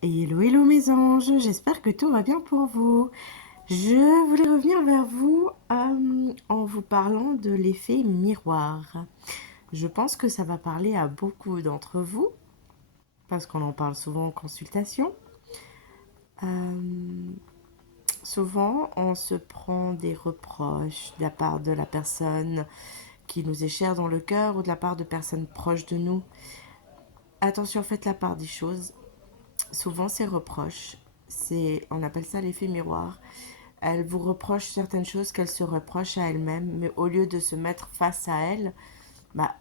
Hello, hello mes anges, j'espère que tout va bien pour vous. Je voulais revenir vers vous en vous parlant de l'effet miroir. Je pense que ça va parler à beaucoup d'entre vous, parce qu'on en parle souvent en consultation. Euh, Souvent, on se prend des reproches de la part de la personne qui nous est chère dans le cœur ou de la part de personnes proches de nous. Attention, faites la part des choses. Souvent, ces reproches, on appelle ça l'effet miroir. Elle vous reproche certaines choses qu'elle se reproche à elle-même, mais au lieu de se mettre face à elle,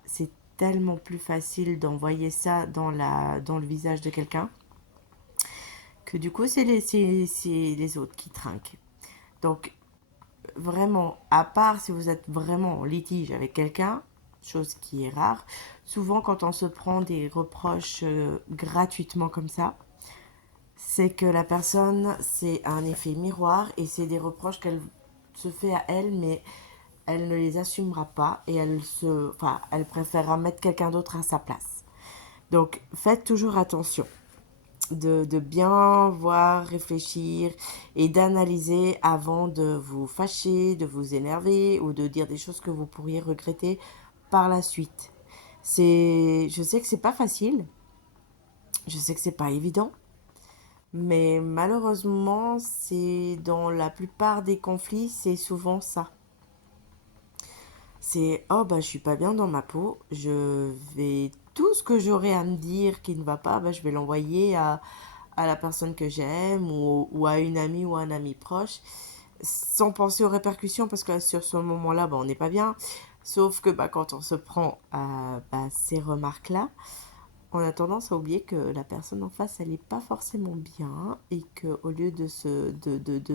c'est tellement plus facile d'envoyer ça dans le visage de quelqu'un que du coup, c'est les autres qui trinquent. Donc, vraiment, à part si vous êtes vraiment en litige avec quelqu'un, chose qui est rare, souvent quand on se prend des reproches gratuitement comme ça, c'est que la personne, c'est un effet miroir et c'est des reproches qu'elle se fait à elle, mais elle ne les assumera pas et elle préférera mettre quelqu'un d'autre à sa place. Donc faites toujours attention de bien voir, réfléchir et d'analyser avant de vous fâcher, de vous énerver ou de dire des choses que vous pourriez regretter par la suite. Je sais que c'est pas facile, je sais que c'est pas évident, mais malheureusement, c'est dans la plupart des conflits, c'est souvent ça. C'est oh bah je suis pas bien dans ma peau, je vais tout ce que j'aurai à me dire qui ne va pas, je vais l'envoyer à la personne que j'aime ou à une amie ou à un ami proche sans penser aux répercussions parce que sur ce moment-là on n'est pas bien. Sauf que quand on se prend à ces remarques-là, on a tendance à oublier que la personne en face elle n'est pas forcément bien et qu'au lieu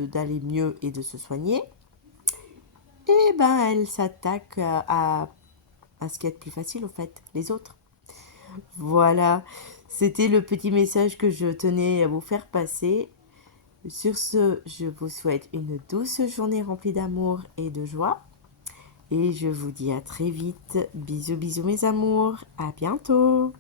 d'aller mieux et de se soigner, elle s'attaque à ce qui est plus facile, au fait, les autres. Voilà, c'était le petit message que je tenais à vous faire passer. Sur ce, je vous souhaite une douce journée remplie d'amour et de joie. Et je vous dis à très vite. Bisous, bisous mes amours. À bientôt.